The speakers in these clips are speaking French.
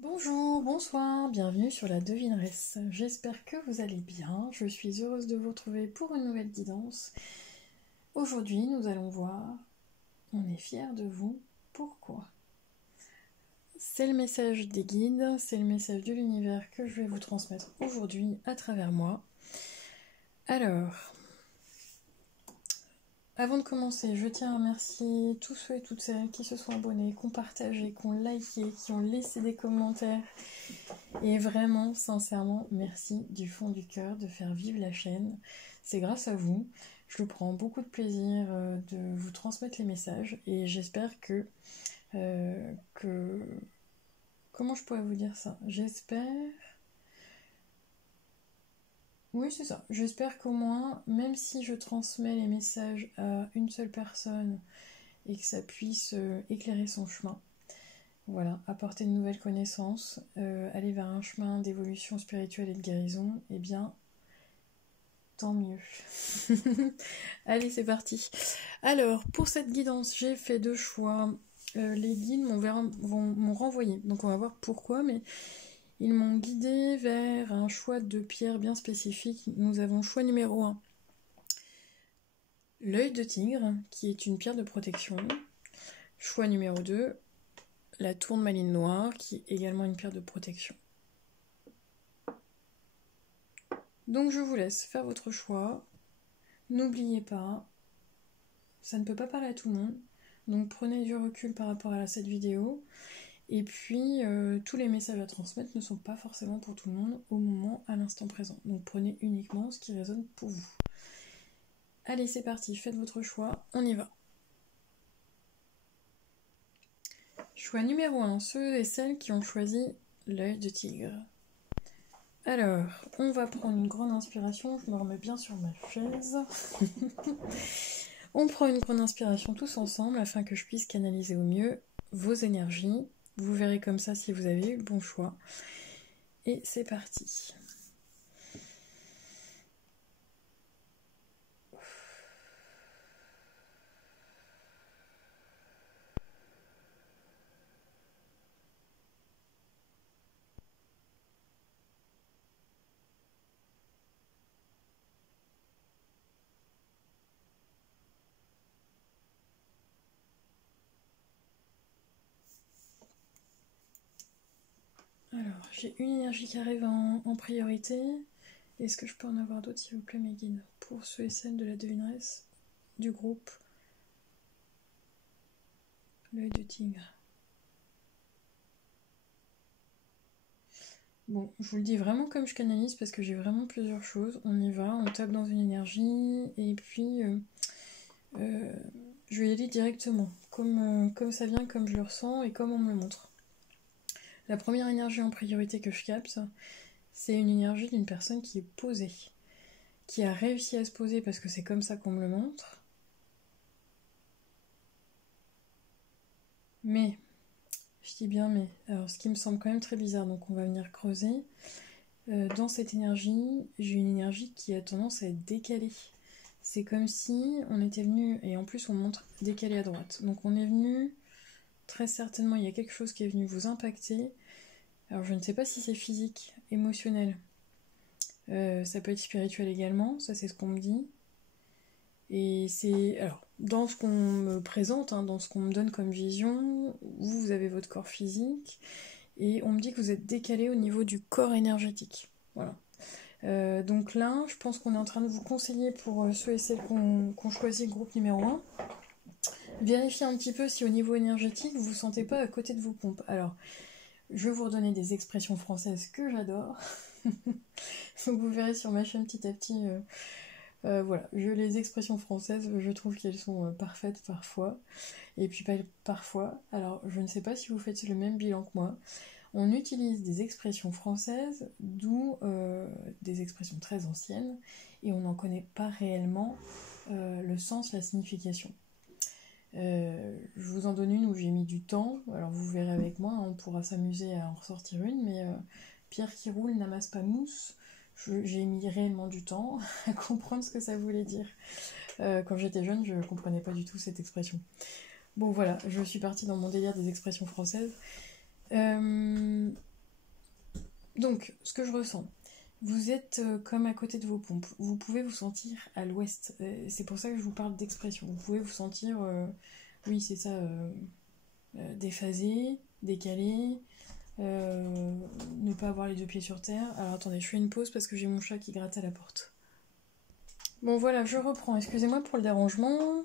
Bonjour, bonsoir, bienvenue sur la devineresse. J'espère que vous allez bien. Je suis heureuse de vous retrouver pour une nouvelle guidance. Aujourd'hui, nous allons voir, on est fiers de vous, pourquoi? C'est le message des guides, c'est le message de l'univers que je vais vous transmettre aujourd'hui à travers moi. Alors, avant de commencer, je tiens à remercier tous ceux et toutes celles qui se sont abonnés, qui ont partagé, qui ont liké, qui ont laissé des commentaires. Et vraiment, sincèrement, merci du fond du cœur de faire vivre la chaîne. C'est grâce à vous. Je prends beaucoup de plaisir de vous transmettre les messages et j'espère que... Comment je pourrais vous dire ça? J'espère... Oui, c'est ça. J'espère qu'au moins, même si je transmets les messages à une seule personne et que ça puisse éclairer son chemin, voilà, apporter de nouvelles connaissances, aller vers un chemin d'évolution spirituelle et de guérison, eh bien, tant mieux. Allez, c'est parti. Alors, pour cette guidance, j'ai fait deux choix. Les guides m'ont renvoyé, donc on va voir pourquoi, mais ils m'ont guidé vers un choix de pierre bien spécifique. Nous avons choix numéro 1, l'œil de tigre, qui est une pierre de protection. Choix numéro 2, la tourmaline noire, qui est également une pierre de protection. Donc je vous laisse faire votre choix. N'oubliez pas, ça ne peut pas parler à tout le monde, donc prenez du recul par rapport à cette vidéo. Et puis, tous les messages à transmettre ne sont pas forcément pour tout le monde au moment, à l'instant présent. Donc prenez uniquement ce qui résonne pour vous. Allez, c'est parti, faites votre choix, on y va. Choix numéro 1, ceux et celles qui ont choisi l'œil de tigre. Alors, on va prendre une grande inspiration, je me remets bien sur ma chaise. On prend une grande inspiration tous ensemble afin que je puisse canaliser au mieux vos énergies. Vous verrez comme ça si vous avez eu le bon choix. Et c'est parti. Alors, j'ai une énergie qui arrive en priorité. Est-ce que je peux en avoir d'autres, s'il vous plaît, mes guides? Pour ceux et celles de la devineresse du groupe l'œil de tigre. Bon, je vous le dis vraiment comme je canalise parce que j'ai vraiment plusieurs choses. On y va, on tape dans une énergie et puis je vais y aller directement, comme ça vient, comme je le ressens et comme on me le montre. La première énergie en priorité que je capte, c'est une énergie d'une personne qui est posée, qui a réussi à se poser parce que c'est comme ça qu'on me le montre. Mais, je dis bien mais, alors ce qui me semble quand même très bizarre, donc on va venir creuser. Dans cette énergie, j'ai une énergie qui a tendance à être décalée. C'est comme si on était venu, et en plus on montre décalé à droite. Donc on est venu, très certainement il y a quelque chose qui est venu vous impacter. Alors je ne sais pas si c'est physique, émotionnel. Ça peut être spirituel également, ça c'est ce qu'on me dit. Et c'est, alors, dans ce qu'on me présente, hein, dans ce qu'on me donne comme vision, vous avez votre corps physique, et on me dit que vous êtes décalé au niveau du corps énergétique. Voilà. Donc là, je pense qu'on est en train de vous conseiller pour ceux et celles qui ont choisi le groupe numéro 1. Vérifiez un petit peu si au niveau énergétique, vous ne vous sentez pas à côté de vos pompes. Alors, je vais vous redonner des expressions françaises que j'adore. Donc vous verrez sur ma chaîne petit à petit. Voilà, les expressions françaises, je trouve qu'elles sont parfaites parfois. Et puis pas parfois. Alors, je ne sais pas si vous faites le même bilan que moi. On utilise des expressions françaises, d'où des expressions très anciennes, et on n'en connaît pas réellement le sens, la signification. Je vous en donne une où j'ai mis du temps, alors vous verrez avec moi, on pourra s'amuser à en ressortir une, mais pierre qui roule n'amasse pas mousse, j'ai mis réellement du temps à comprendre ce que ça voulait dire. Quand j'étais jeune, je ne comprenais pas du tout cette expression. Bon voilà, je suis partie dans mon délire des expressions françaises. Donc, ce que je ressens, vous êtes comme à côté de vos pompes. Vous pouvez vous sentir à l'ouest. C'est pour ça que je vous parle d'expression. Vous pouvez vous sentir, oui, c'est ça, déphasé, décalé, ne pas avoir les deux pieds sur terre. Alors attendez, je fais une pause parce que j'ai mon chat qui gratte à la porte. Bon voilà, je reprends. Excusez-moi pour le dérangement.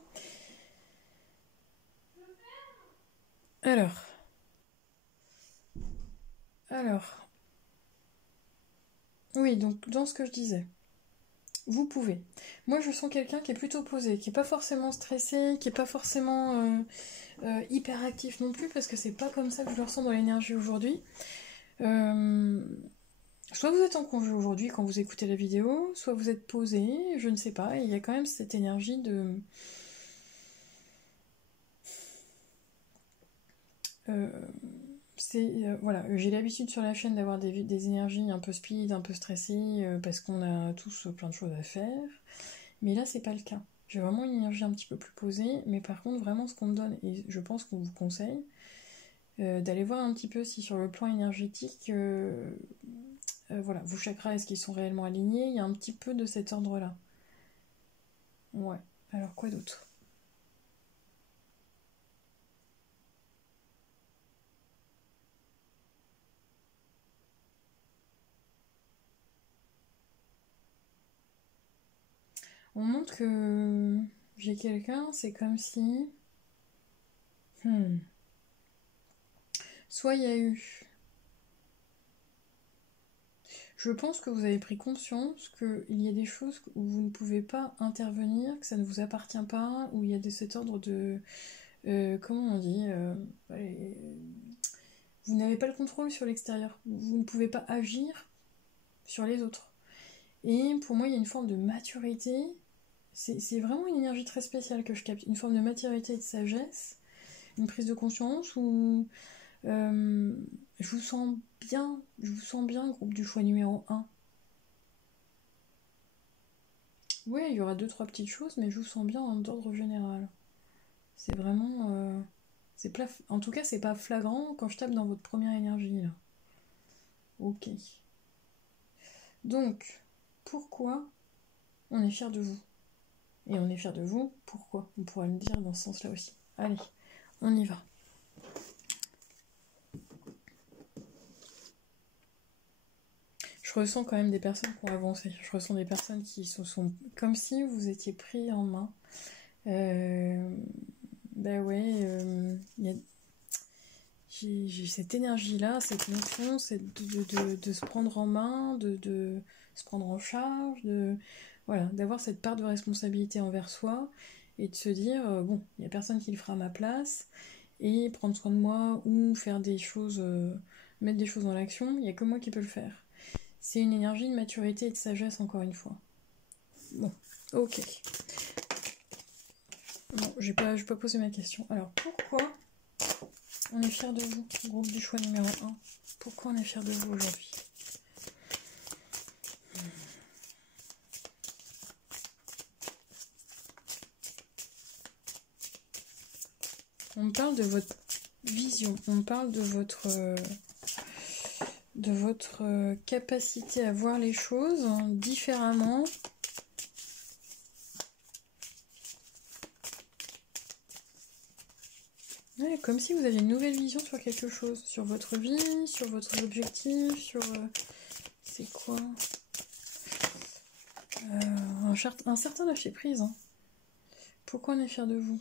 Alors. Oui, donc dans ce que je disais, vous pouvez. Moi, je sens quelqu'un qui est plutôt posé, qui est pas forcément stressé, qui est pas forcément hyper actif non plus, parce que c'est pas comme ça que je le ressens dans l'énergie aujourd'hui. Soit vous êtes en congé aujourd'hui quand vous écoutez la vidéo, soit vous êtes posé, je ne sais pas, et il y a quand même cette énergie de... voilà, j'ai l'habitude sur la chaîne d'avoir des énergies un peu speed, un peu stressées, parce qu'on a tous plein de choses à faire. Mais là, c'est pas le cas. J'ai vraiment une énergie un petit peu plus posée, mais par contre, vraiment ce qu'on me donne, et je pense qu'on vous conseille, d'aller voir un petit peu si sur le plan énergétique, voilà, vos chakras, est-ce qu'ils sont réellement alignés? Il y a un petit peu de cet ordre-là. Ouais. Alors quoi d'autre? On montre que j'ai quelqu'un, c'est comme si... Soit il y a eu... Je pense que vous avez pris conscience qu'il y a des choses où vous ne pouvez pas intervenir, que ça ne vous appartient pas, où il y a de cet ordre de... comment on dit vous n'avez pas le contrôle sur l'extérieur. Vous ne pouvez pas agir sur les autres. Et pour moi, il y a une forme de maturité. C'est vraiment une énergie très spéciale que je capte. Une forme de maturité et de sagesse. Une prise de conscience où je vous sens bien, groupe du choix numéro 1. Oui, il y aura 2-3 petites choses, mais je vous sens bien d'ordre général. C'est vraiment... en tout cas, c'est pas flagrant quand je tape dans votre première énergie, là. Ok. Donc, pourquoi on est fier de vous? Et on est fier de vous, pourquoi? On pourra le dire dans ce sens-là aussi. Allez, on y va. Je ressens quand même des personnes qui ont avancé. Je ressens des personnes qui se sont... Comme si vous étiez pris en main. Ben ouais, j'ai cette énergie-là, cette notion, c'est de se prendre en main, de se prendre en charge, voilà, d'avoir cette part de responsabilité envers soi et de se dire, bon, il n'y a personne qui le fera à ma place, et prendre soin de moi ou faire des choses, mettre des choses dans l'action, il n'y a que moi qui peux le faire. C'est une énergie de maturité et de sagesse, encore une fois. Bon, ok. Bon, je vais pas poser ma question. Alors, pourquoi on est fiers de vous, groupe du choix numéro 1? Pourquoi on est fiers de vous aujourd'hui? On parle de votre vision, on parle de votre capacité à voir les choses différemment. Ouais, comme si vous aviez une nouvelle vision sur quelque chose, sur votre vie, sur votre objectif, sur... c'est quoi? Un certain lâcher-prise. Hein. Pourquoi on est fier de vous?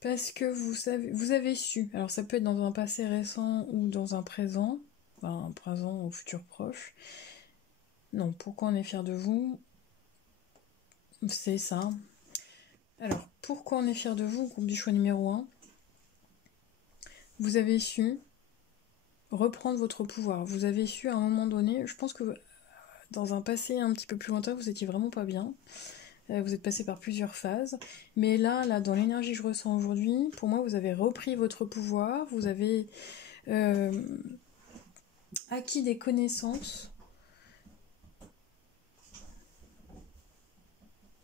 Parce que vous avez su, alors ça peut être dans un passé récent ou dans un présent, enfin un présent ou futur proche. Non, pourquoi on est fier de vous? C'est ça. Alors, pourquoi on est fier de vous, groupe du choix numéro 1? Vous avez su reprendre votre pouvoir. Vous avez su à un moment donné, je pense que dans un passé un petit peu plus lointain, vous étiez vraiment pas bien. Vous êtes passé par plusieurs phases. Mais là, dans l'énergie que je ressens aujourd'hui, pour moi, vous avez repris votre pouvoir. Vous avez acquis des connaissances.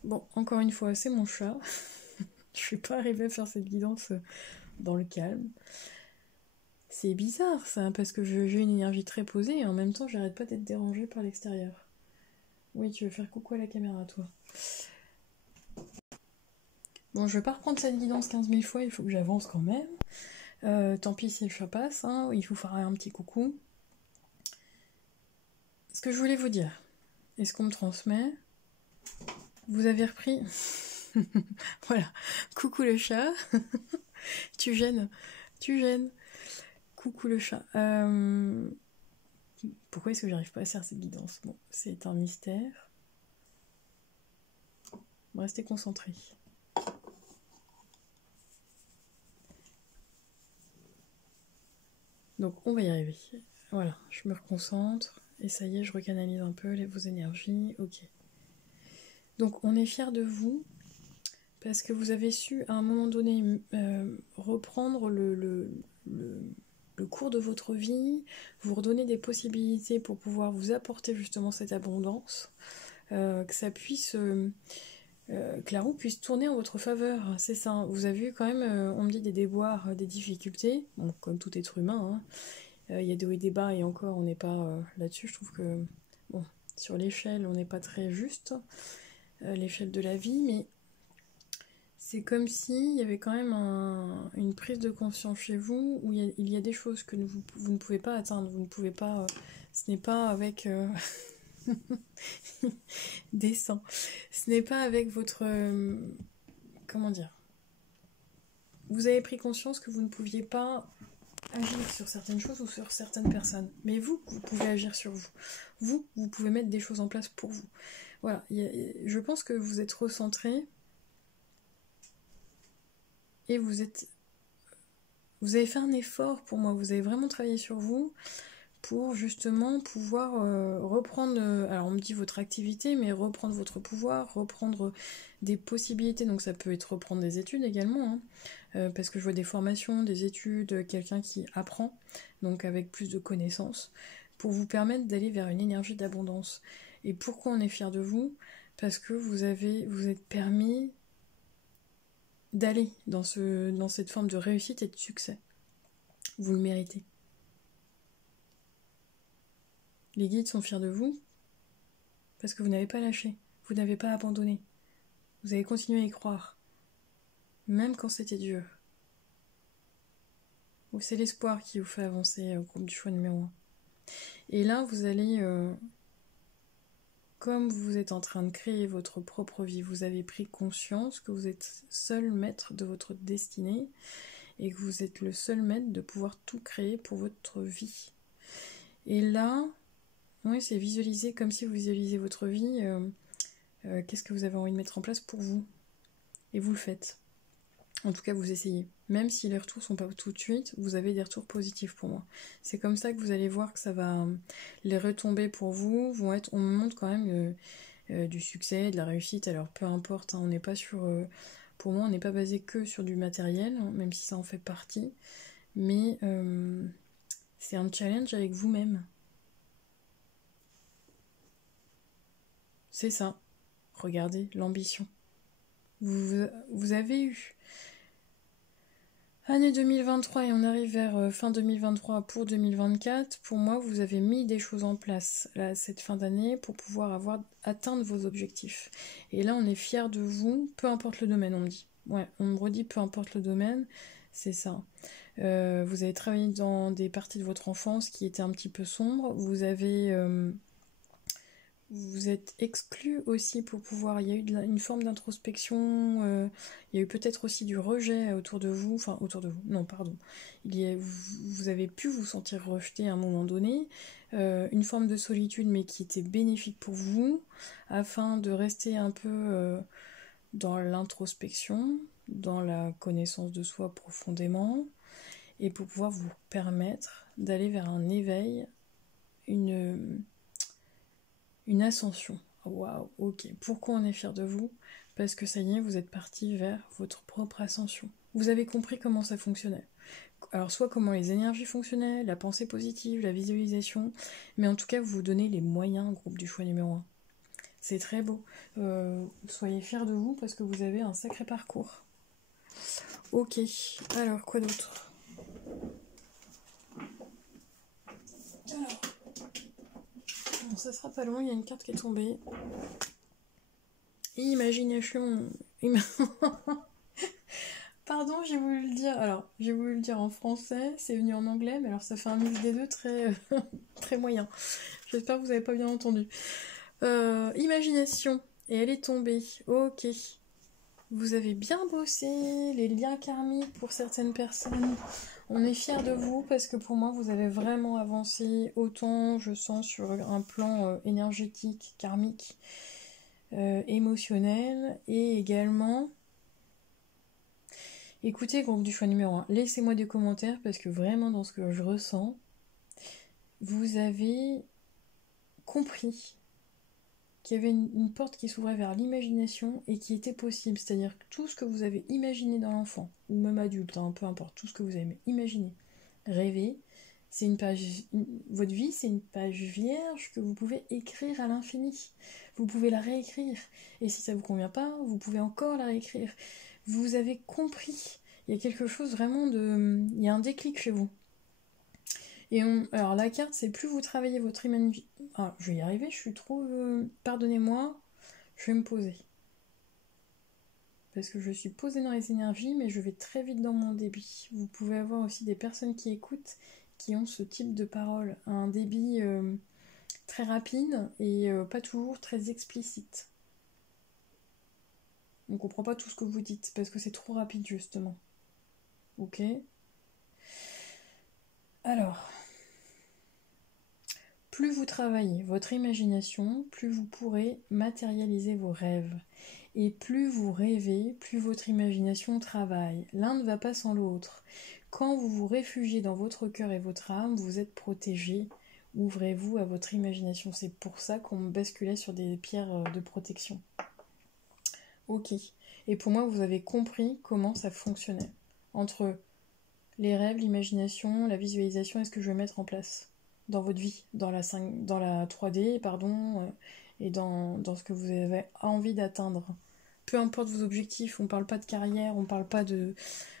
Bon, encore une fois, c'est mon chat. Je ne suis pas arrivée à faire cette guidance dans le calme. C'est bizarre ça, parce que j'ai une énergie très posée et en même temps j'arrête pas d'être dérangée par l'extérieur. Oui, tu veux faire coucou à la caméra, toi. Bon, je vais pas reprendre cette guidance 15 000 fois, il faut que j'avance quand même. Tant pis si le chat passe, hein, il vous fera un petit coucou. Ce que je voulais vous dire, et ce qu'on me transmet, vous avez repris... Voilà, coucou le chat. Tu gênes, tu gênes. Coucou le chat. Pourquoi est-ce que j'arrive pas à faire cette guidance? Bon, c'est un mystère. Restez concentrés. Donc on va y arriver. Voilà, je me reconcentre. Et ça y est, je recanalise un peu vos énergies. Ok. Donc on est fiers de vous. Parce que vous avez su à un moment donné reprendre le cours de votre vie, vous redonner des possibilités pour pouvoir vous apporter justement cette abondance, que ça puisse, que la roue puisse tourner en votre faveur. C'est ça. Vous avez eu quand même, on me dit des déboires, des difficultés, bon, comme tout être humain. Il y a des hauts et des bas et encore on n'est pas là-dessus. Je trouve que bon, sur l'échelle on n'est pas très juste, l'échelle de la vie, mais c'est comme s'il y avait quand même une prise de conscience chez vous où il y a des choses que vous ne pouvez pas atteindre, vous ne pouvez pas, ce n'est pas avec dessin, ce n'est pas avec votre, comment dire, vous avez pris conscience que vous ne pouviez pas agir sur certaines choses ou sur certaines personnes, mais vous pouvez agir sur vous, vous pouvez mettre des choses en place pour vous. Voilà, je pense que vous êtes recentré et vous avez fait un effort pour moi, vous avez vraiment travaillé sur vous pour justement pouvoir reprendre, alors on me dit votre activité, mais reprendre votre pouvoir, reprendre des possibilités, donc ça peut être reprendre des études également, hein, parce que je vois des formations, des études, quelqu'un qui apprend, donc avec plus de connaissances, pour vous permettre d'aller vers une énergie d'abondance. Et pourquoi on est fiers de vous? Parce que vous êtes permis d'aller dans cette forme de réussite et de succès. Vous le méritez. Les guides sont fiers de vous parce que vous n'avez pas lâché, vous n'avez pas abandonné. Vous avez continué à y croire, même quand c'était dur. C'est l'espoir qui vous fait avancer au groupe du choix numéro 1. Et là, vous allez, comme vous êtes en train de créer votre propre vie, vous avez pris conscience que vous êtes seul maître de votre destinée et que vous êtes le seul maître de pouvoir tout créer pour votre vie. Et là, oui, c'est visualiser comme si vous visualisez votre vie. Qu'est-ce que vous avez envie de mettre en place pour vous? Et vous le faites. En tout cas, vous essayez. Même si les retours sont pas tout de suite, vous avez des retours positifs pour moi. C'est comme ça que vous allez voir que ça va... Les retombées pour vous vont être... On me montre quand même du succès, de la réussite. Alors, peu importe, hein, on n'est pas sur... pour moi, on n'est pas basé que sur du matériel, hein, même si ça en fait partie. Mais c'est un challenge avec vous-même. C'est ça. Regardez, l'ambition. Vous avez eu... Année 2023 et on arrive vers fin 2023 pour 2024. Pour moi, vous avez mis des choses en place là, cette fin d'année pour pouvoir atteindre vos objectifs. Et là, on est fiers de vous, peu importe le domaine, on me dit. Ouais, on me redit peu importe le domaine, c'est ça. Vous avez travaillé dans des parties de votre enfance qui étaient un petit peu sombres. Vous êtes exclu aussi pour pouvoir... Il y a eu une forme d'introspection, il y a eu peut-être aussi du rejet autour de vous, enfin autour de vous, non pardon. Vous avez pu vous sentir rejeté à un moment donné, une forme de solitude mais qui était bénéfique pour vous, afin de rester un peu dans l'introspection, dans la connaissance de soi profondément, et pour pouvoir vous permettre d'aller vers un éveil, une ascension. Waouh, ok. Pourquoi on est fier de vous? Parce que ça y est, vous êtes parti vers votre propre ascension. Vous avez compris comment ça fonctionnait. Alors soit comment les énergies fonctionnaient, la pensée positive, la visualisation, mais en tout cas vous vous donnez les moyens, groupe du choix numéro 1. C'est très beau. Soyez fiers de vous parce que vous avez un sacré parcours. Ok, alors quoi d'autre? Alors, bon, ça sera pas long, il y a une carte qui est tombée. Imagination. Pardon, j'ai voulu le dire. Alors, j'ai voulu le dire en français, c'est venu en anglais, mais alors ça fait un mix des deux très, très moyen. J'espère que vous n'avez pas bien entendu. Imagination. Et elle est tombée. Ok. Vous avez bien bossé les liens karmiques pour certaines personnes. On est fiers de vous parce que pour moi, vous avez vraiment avancé. Autant, je sens, sur un plan énergétique, karmique, émotionnel et également... Écoutez, groupe du choix numéro 1, laissez-moi des commentaires parce que vraiment dans ce que je ressens, vous avez compris qu'il y avait une porte qui s'ouvrait vers l'imagination et qui était possible. C'est-à-dire que tout ce que vous avez imaginé dans l'enfant, ou même adulte, hein, peu importe, tout ce que vous avez imaginé, rêvé, c'est une page... Votre vie, c'est une page vierge que vous pouvez écrire à l'infini. Vous pouvez la réécrire. Et si ça ne vous convient pas, vous pouvez encore la réécrire. Vous avez compris. Il y a quelque chose vraiment de... Il y a un déclic chez vous. Et alors la carte, c'est plus vous travaillez votre imagination... Ah, je vais y arriver, je suis trop... Pardonnez-moi, je vais me poser. Parce que je suis posée dans les énergies, mais je vais très vite dans mon débit. Vous pouvez avoir aussi des personnes qui écoutent, qui ont ce type de parole. Un débit très rapide et pas toujours très explicite. On ne comprend pas tout ce que vous dites, parce que c'est trop rapide, justement. Ok ? Alors... Plus vous travaillez votre imagination, plus vous pourrez matérialiser vos rêves. Et plus vous rêvez, plus votre imagination travaille. L'un ne va pas sans l'autre. Quand vous vous réfugiez dans votre cœur et votre âme, vous êtes protégé. Ouvrez-vous à votre imagination. C'est pour ça qu'on basculait sur des pierres de protection. Ok. Et pour moi, vous avez compris comment ça fonctionnait. Entre les rêves, l'imagination, la visualisation et ce que je vais mettre en place dans votre vie, dans la 3D, pardon, et dans ce que vous avez envie d'atteindre. Peu importe vos objectifs, on parle pas de carrière, on parle pas de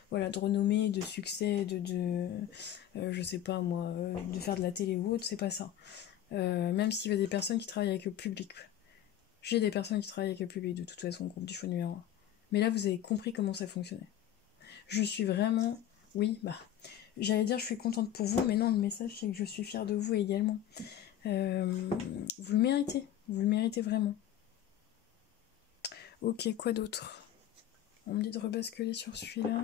renommée, de succès, je sais pas moi, de faire de la télé ou autre, c'est pas ça. Même s'il y a des personnes qui travaillent avec le public. J'ai des personnes qui travaillent avec le public, de toute façon, groupe du choix numéro 1. Mais là, vous avez compris comment ça fonctionnait. Je suis vraiment... Oui, j'allais dire je suis contente pour vous, mais non, le message c'est que je suis fière de vous également. Vous le méritez vraiment. Ok, quoi d'autre? On me dit de rebasculer sur celui-là.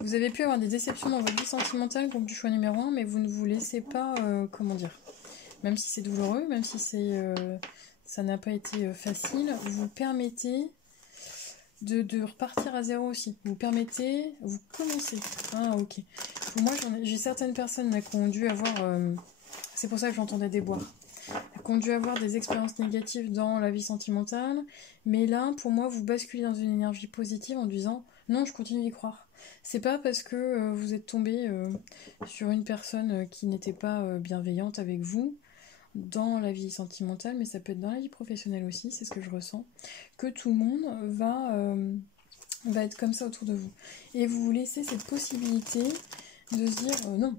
Vous avez pu avoir des déceptions dans votre vie sentimentale, groupe du choix numéro 1, mais vous ne vous laissez pas, comment dire, même si c'est douloureux, même si ça n'a pas été facile, vous permettez de repartir à zéro aussi. Vous commencez. Ah, ok. Pour moi, j'ai certaines personnes là, qui ont dû avoir... c'est pour ça que j'entendais déboire. Qui ont dû avoir des expériences négatives dans la vie sentimentale. Mais là, pour moi, vous basculez dans une énergie positive en disant « Non, je continue d'y croire ». C'est pas parce que vous êtes tombé sur une personne qui n'était pas bienveillante avec vous dans la vie sentimentale, mais ça peut être dans la vie professionnelle aussi, c'est ce que je ressens, que tout le monde va être comme ça autour de vous. Et vous vous laissez cette possibilité de se dire non,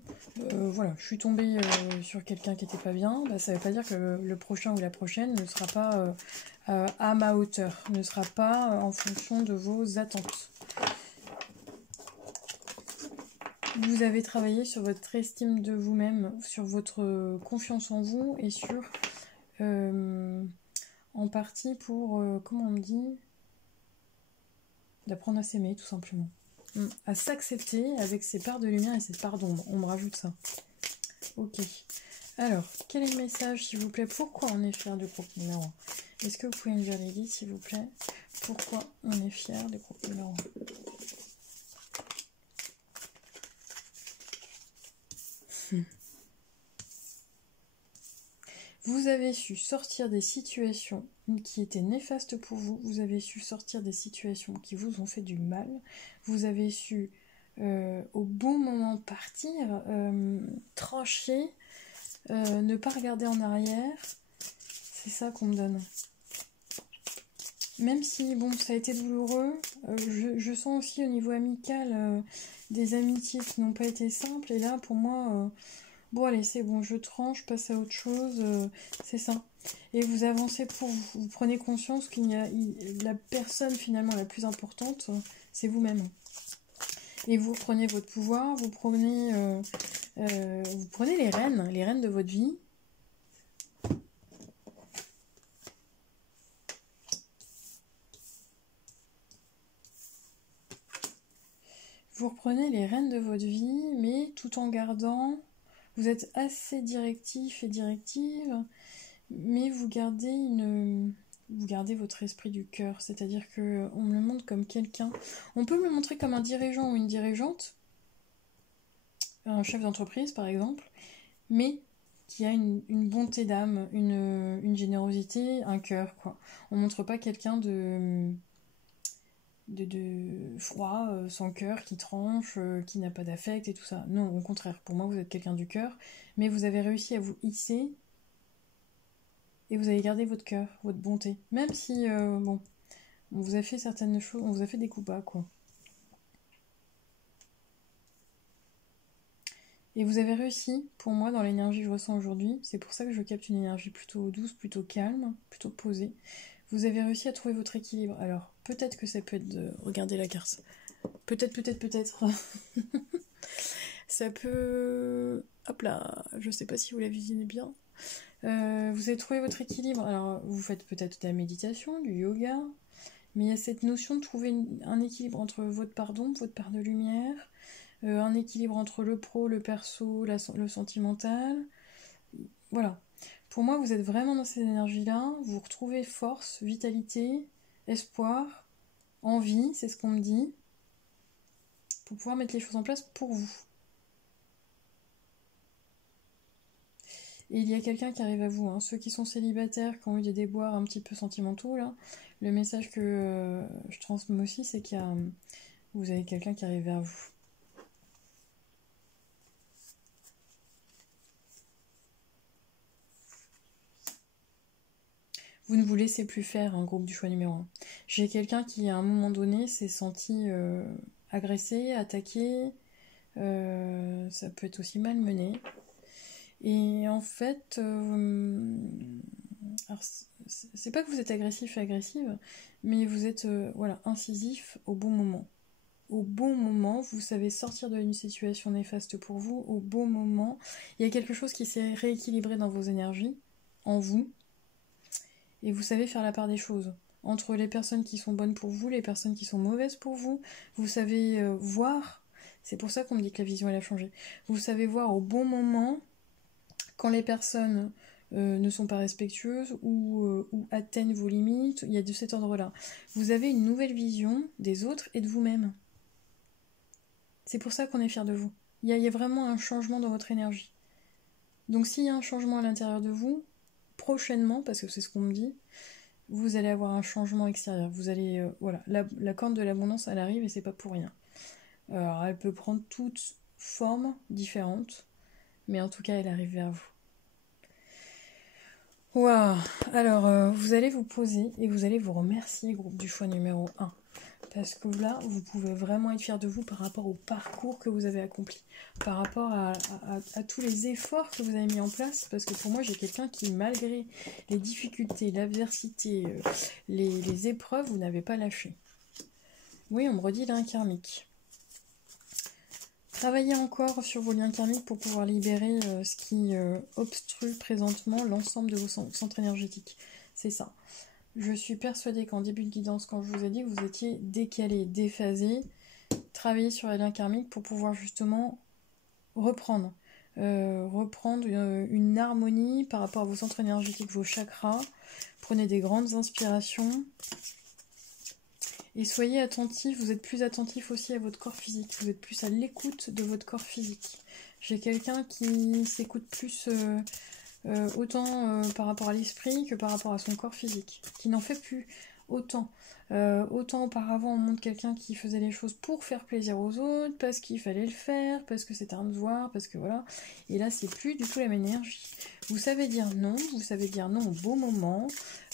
voilà, je suis tombée sur quelqu'un qui n'était pas bien, ça ne veut pas dire que le prochain ou la prochaine ne sera pas à ma hauteur, ne sera pas en fonction de vos attentes. Vous avez travaillé sur votre estime de vous-même, sur votre confiance en vous et sur, en partie pour, comment on me dit, d'apprendre à s'aimer tout simplement. À s'accepter avec ses parts de lumière et ses parts d'ombre. On me rajoute ça. Ok. Alors, quel est le message s'il vous plaît? Pourquoi on est fier du groupe numéro 1? Est-ce que vous pouvez me dire les guides s'il vous plaît? Pourquoi on est fier du groupe numéro 1? Vous avez su sortir des situations qui étaient néfastes pour vous. Vous avez su sortir des situations qui vous ont fait du mal. Vous avez su, au bon moment, partir, trancher, ne pas regarder en arrière. C'est ça qu'on me donne. Même si, bon, ça a été douloureux, je sens aussi au niveau amical des amitiés qui n'ont pas été simples. Et là, pour moi, bon, allez, c'est bon, je tranche, je passe à autre chose, c'est ça. Et vous avancez pour vous. Vous prenez conscience qu'il y a la personne finalement la plus importante, c'est vous-même. Et vous prenez votre pouvoir, vous prenez les rênes de votre vie. Vous reprenez les rênes de votre vie, mais tout en gardant... Vous êtes assez directif et directive, mais vous gardez votre esprit du cœur. C'est-à-dire que on me le montre comme quelqu'un... On peut me le montrer comme un dirigeant ou une dirigeante, un chef d'entreprise par exemple, mais qui a une bonté d'âme, une générosité, un cœur, quoi. On montre pas quelqu'un de froid, sans cœur, qui tranche, qui n'a pas d'affect et tout ça. Non, au contraire, pour moi, vous êtes quelqu'un du cœur, mais vous avez réussi à vous hisser et vous avez gardé votre cœur, votre bonté. Même si, bon, on vous a fait certaines choses, on vous a fait des coups bas, quoi. Et vous avez réussi, pour moi, dans l'énergie que je ressens aujourd'hui, c'est pour ça que je capte une énergie plutôt douce, plutôt calme, plutôt posée. Vous avez réussi à trouver votre équilibre. Alors, peut-être que ça peut être de regarder la carte. Peut-être. Ça peut... Hop là, je sais pas si vous la visionnez bien. Vous avez trouvé votre équilibre. Alors, vous faites peut-être de la méditation, du yoga, mais il y a cette notion de trouver un équilibre entre votre part d'ombre, votre part de lumière, un équilibre entre le pro, le perso, le sentimental. Voilà. Pour moi, vous êtes vraiment dans ces énergies-là. Vous retrouvez force, vitalité, espoir, envie, c'est ce qu'on me dit, pour pouvoir mettre les choses en place pour vous. Et il y a quelqu'un qui arrive à vous, hein. Ceux qui sont célibataires, qui ont eu des déboires un petit peu sentimentaux, là, le message que je transmets aussi, c'est qu'il y a, vous avez quelqu'un qui arrive vers vous. Vous ne vous laissez plus faire, un groupe du choix numéro 1. J'ai quelqu'un qui, à un moment donné, s'est senti agressé, attaqué, ça peut être aussi malmené. Et en fait, alors c'est pas que vous êtes agressif et agressive, mais vous êtes voilà, incisif au bon moment. Au bon moment, vous savez sortir d'une situation néfaste pour vous, au bon moment. Il y a quelque chose qui s'est rééquilibré dans vos énergies, en vous, et vous savez faire la part des choses. Entre les personnes qui sont bonnes pour vous, les personnes qui sont mauvaises pour vous, vous savez voir, c'est pour ça qu'on me dit que la vision elle a changé, vous savez voir au bon moment quand les personnes ne sont pas respectueuses ou atteignent vos limites, il y a de cet ordre-là. Vous avez une nouvelle vision des autres et de vous-même. C'est pour ça qu'on est fiers de vous. Il y a vraiment un changement dans votre énergie. Donc s'il y a un changement à l'intérieur de vous, prochainement, parce que c'est ce qu'on me dit, vous allez avoir un changement extérieur. Vous allez, voilà, la corne de l'abondance, elle arrive et c'est pas pour rien. Alors elle peut prendre toutes formes différentes, mais en tout cas elle arrive vers vous. Waouh. Alors, vous allez vous poser et vous allez vous remercier, groupe du choix numéro 1. Parce que là, vous pouvez vraiment être fiers de vous par rapport au parcours que vous avez accompli. Par rapport à tous les efforts que vous avez mis en place. Parce que pour moi, j'ai quelqu'un qui, malgré les difficultés, l'adversité, les épreuves, vous n'avez pas lâché. Oui, on me redit liens karmiques. Travaillez encore sur vos liens karmiques pour pouvoir libérer ce qui obstrue présentement l'ensemble de vos centres énergétiques. C'est ça. Je suis persuadée qu'en début de guidance, quand je vous ai dit que vous étiez décalé, déphasé, travaillez sur les liens karmiques pour pouvoir justement reprendre. Reprendre une harmonie par rapport à vos centres énergétiques, vos chakras. Prenez des grandes inspirations. Et soyez attentifs, vous êtes plus attentif aussi à votre corps physique, vous êtes plus à l'écoute de votre corps physique. J'ai quelqu'un qui s'écoute plus autant par rapport à l'esprit que par rapport à son corps physique, qui n'en fait plus. autant. Autant auparavant on montre quelqu'un qui faisait les choses pour faire plaisir aux autres, parce qu'il fallait le faire, parce que c'était un devoir, parce que voilà. Et là c'est plus du tout la même énergie. Vous savez dire non au bon moment.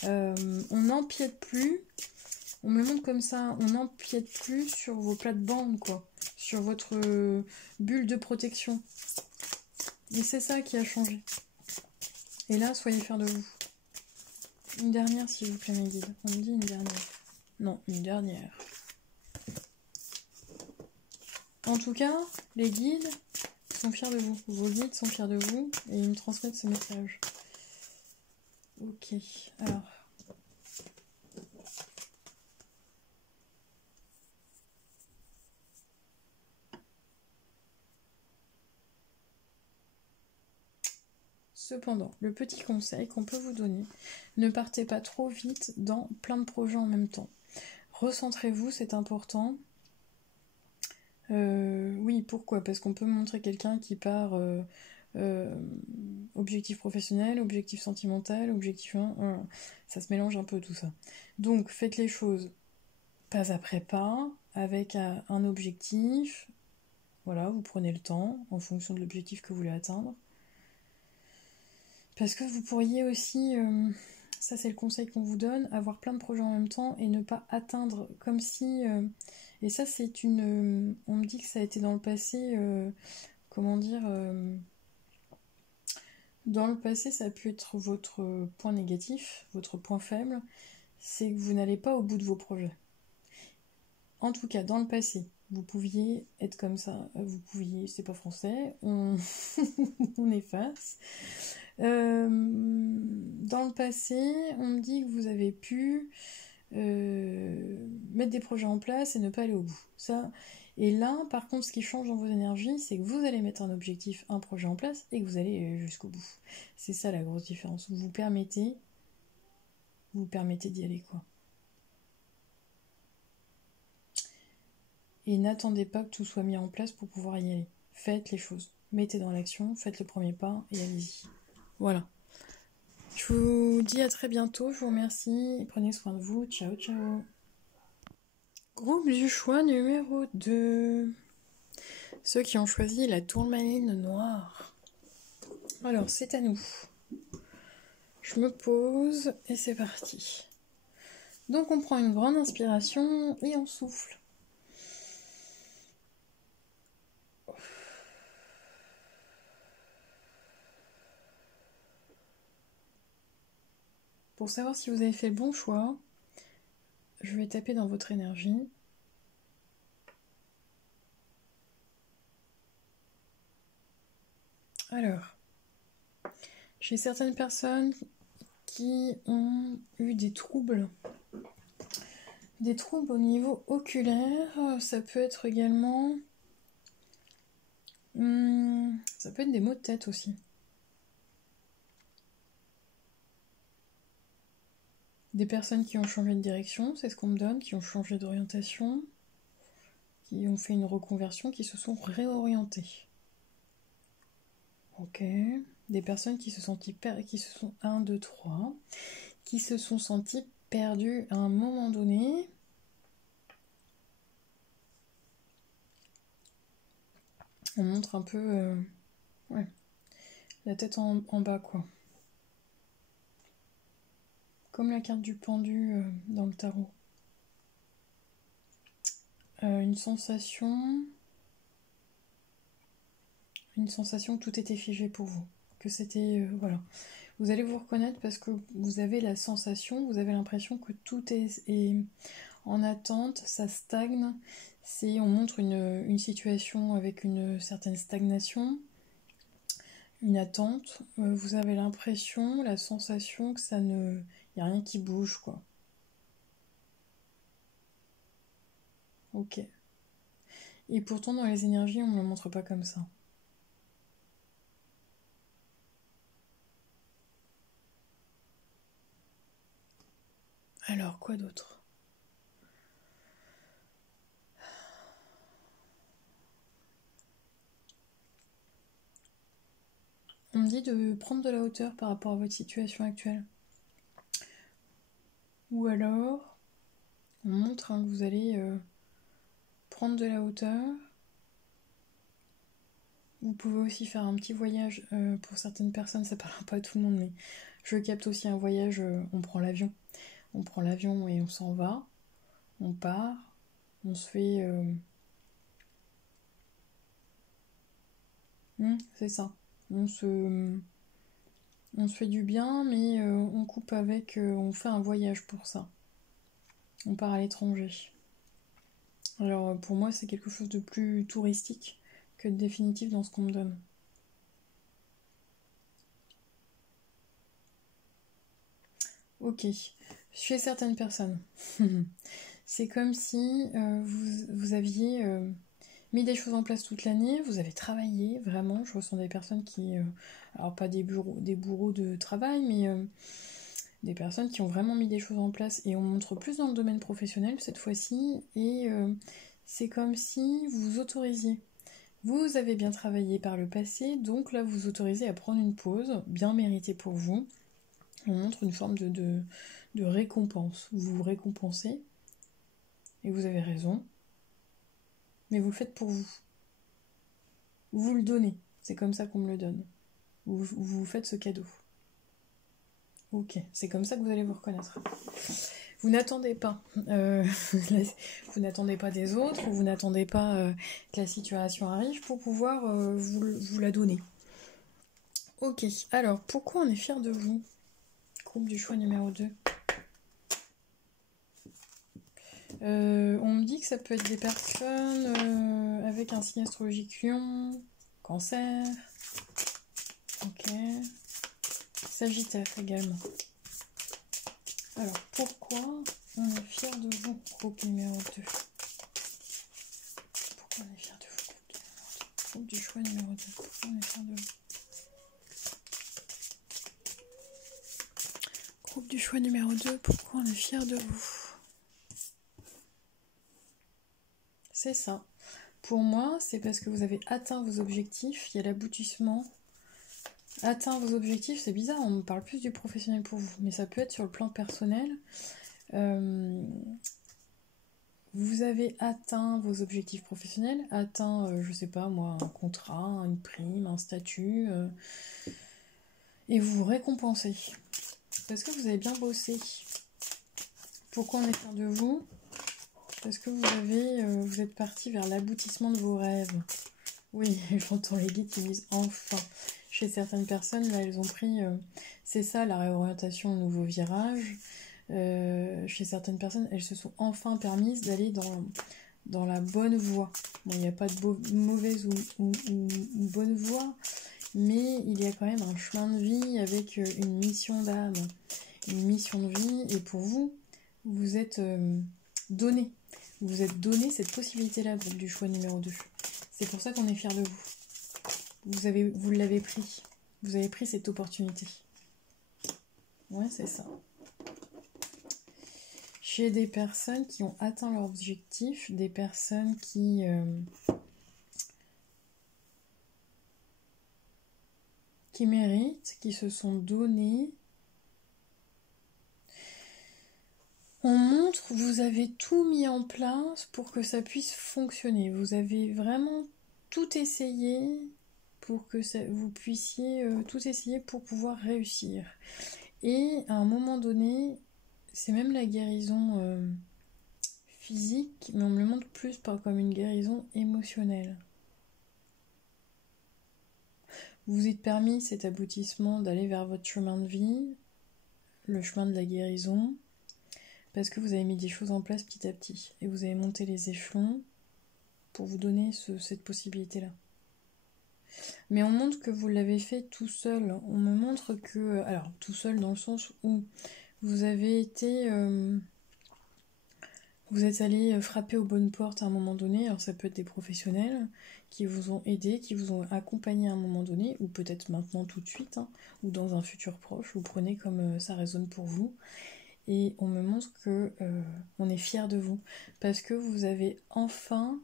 On n'empiète plus, on me le montre comme ça, on n'empiète plus sur vos plates-bandes, quoi. Sur votre bulle de protection. Et c'est ça qui a changé. Et là, soyez fiers de vous. Une dernière, s'il vous plaît, mes guides. On me dit une dernière. Non, une dernière. En tout cas, les guides sont fiers de vous. Vos guides sont fiers de vous et ils me transmettent ce message. Ok, alors. Cependant, le petit conseil qu'on peut vous donner, ne partez pas trop vite dans plein de projets en même temps. Recentrez-vous, c'est important. Oui, pourquoi? Parce qu'on peut montrer quelqu'un qui part objectif professionnel, objectif sentimental, objectif... ça se mélange un peu tout ça. Donc, faites les choses pas après pas, avec un objectif. Voilà, vous prenez le temps en fonction de l'objectif que vous voulez atteindre. Parce que vous pourriez aussi, ça c'est le conseil qu'on vous donne, avoir plein de projets en même temps et ne pas atteindre comme si... et ça c'est une... on me dit que ça a été dans le passé, comment dire... dans le passé ça a pu être votre point négatif, votre point faible, c'est que vous n'allez pas au bout de vos projets. En tout cas, dans le passé, vous pouviez être comme ça, vous pouviez, c'est pas français, on efface. Dans le passé, on me dit que vous avez pu mettre des projets en place et ne pas aller au bout. Ça. Et là, par contre, ce qui change dans vos énergies, c'est que vous allez mettre un objectif, un projet en place et que vous allez jusqu'au bout. C'est ça la grosse différence. Vous vous permettez d'y aller, quoi. Et n'attendez pas que tout soit mis en place pour pouvoir y aller. Faites les choses. Mettez dans l'action, faites le premier pas et allez-y. Voilà. Je vous dis à très bientôt. Je vous remercie. Prenez soin de vous. Ciao, ciao. Groupe du choix numéro 2. Ceux qui ont choisi la tourmaline noire. Alors, c'est à nous. Je me pose et c'est parti. Donc, on prend une grande inspiration et on souffle. Pour savoir si vous avez fait le bon choix, je vais taper dans votre énergie. Alors, j'ai certaines personnes qui ont eu des troubles au niveau oculaire. Ça peut être également... ça peut être des maux de tête aussi. Des personnes qui ont changé de direction, c'est ce qu'on me donne, qui ont changé d'orientation, qui ont fait une reconversion, qui se sont réorientées. Ok. Des personnes qui se sont qui se sont senties perdues à un moment donné. On montre un peu ouais, la tête en bas, quoi. Comme la carte du pendu dans le tarot. Une sensation que tout était figé pour vous. Que c'était... voilà. Vous allez vous reconnaître parce que vous avez la sensation, vous avez l'impression que tout est en attente, ça stagne. On montre une situation avec une certaine stagnation, une attente. Vous avez l'impression, la sensation que ça ne... Il n'y a rien qui bouge, quoi. Ok. Et pourtant, dans les énergies, on ne me le montre pas comme ça. Alors, quoi d'autre? On me dit de prendre de la hauteur par rapport à votre situation actuelle. Ou alors On montre que vous allez prendre de la hauteur. Vous pouvez aussi faire un petit voyage pour certaines personnes, ça parlera pas à tout le monde, mais je capte aussi un voyage, on prend l'avion. On prend l'avion et on s'en va, on part, on se fait... c'est ça. On se fait du bien, mais on coupe avec... on fait un voyage pour ça. On part à l'étranger. Alors pour moi, c'est quelque chose de plus touristique que de définitif dans ce qu'on me donne. Ok. Chez certaines personnes, c'est comme si vous aviez mis des choses en place toute l'année, vous avez travaillé, vraiment. Je ressens des personnes qui... alors pas des bourreaux de travail, mais des personnes qui ont vraiment mis des choses en place, et on montre plus dans le domaine professionnel cette fois-ci, et c'est comme si vous vous autorisiez. Vous avez bien travaillé par le passé, donc là vous vous autorisez à prendre une pause, bien méritée pour vous. On montre une forme de récompense. Vous vous récompensez, et vous avez raison, mais vous le faites pour vous. Vous le donnez, c'est comme ça qu'on me le donne. Vous faites ce cadeau. Ok, c'est comme ça que vous allez vous reconnaître. Vous n'attendez pas. Vous n'attendez pas des autres, ou vous n'attendez pas que la situation arrive pour pouvoir vous la donner. Ok, alors pourquoi on est fier de vous? Groupe du choix numéro 2. On me dit que ça peut être des personnes avec un signe astrologique lion, cancer, ok, sagittaire également. Alors pourquoi on est fier de vous, groupe numéro 2? Pourquoi on est fier de vous, groupe du choix numéro 2? Pourquoi on est fier de vous? Groupe du choix numéro 2, pourquoi on est fier de vous? C'est ça. Pour moi, c'est parce que vous avez atteint vos objectifs, il y a l'aboutissement. Atteint vos objectifs, c'est bizarre, on me parle plus du professionnel pour vous, mais ça peut être sur le plan personnel. Vous avez atteint vos objectifs professionnels, atteint, je sais pas moi, un contrat, une prime, un statut, et vous vous récompensez. Parce que vous avez bien bossé. Pourquoi on est fier de vous? Parce que vous êtes parti vers l'aboutissement de vos rêves. Oui, j'entends les guides qui disent enfin. Chez certaines personnes, là, elles ont pris... c'est ça, la réorientation au nouveau virage. Chez certaines personnes, elles se sont enfin permises d'aller dans la bonne voie. Bon, il n'y a pas de mauvaise ou bonne voie, mais il y a quand même un chemin de vie avec une mission d'âme, une mission de vie, et pour vous, vous êtes donné. Vous êtes donné cette possibilité-là, groupe du choix numéro 2. C'est pour ça qu'on est fiers de vous. Vous l'avez pris. Vous avez pris cette opportunité. Ouais, c'est ça. Chez des personnes qui ont atteint leur objectif, des personnes qui méritent, qui se sont données. On montre, vous avez tout mis en place pour que ça puisse fonctionner. Vous avez vraiment tout essayé pour que vous puissiez tout essayer pour pouvoir réussir. Et à un moment donné, c'est même la guérison physique, mais on me le montre plus comme une guérison émotionnelle. Vous vous êtes permis cet aboutissement d'aller vers votre chemin de vie, le chemin de la guérison, parce que vous avez mis des choses en place petit à petit, et vous avez monté les échelons pour vous donner cette possibilité-là. Mais on montre que vous l'avez fait tout seul. On me montre que... Alors, tout seul dans le sens où vous avez été... vous êtes allé frapper aux bonnes portes à un moment donné. Alors ça peut être des professionnels qui vous ont aidé, qui vous ont accompagné à un moment donné, ou peut-être maintenant tout de suite, hein, ou dans un futur proche. Vous prenez comme ça résonne pour vous. Et on me montre que on est fiers de vous. Parce que vous avez enfin...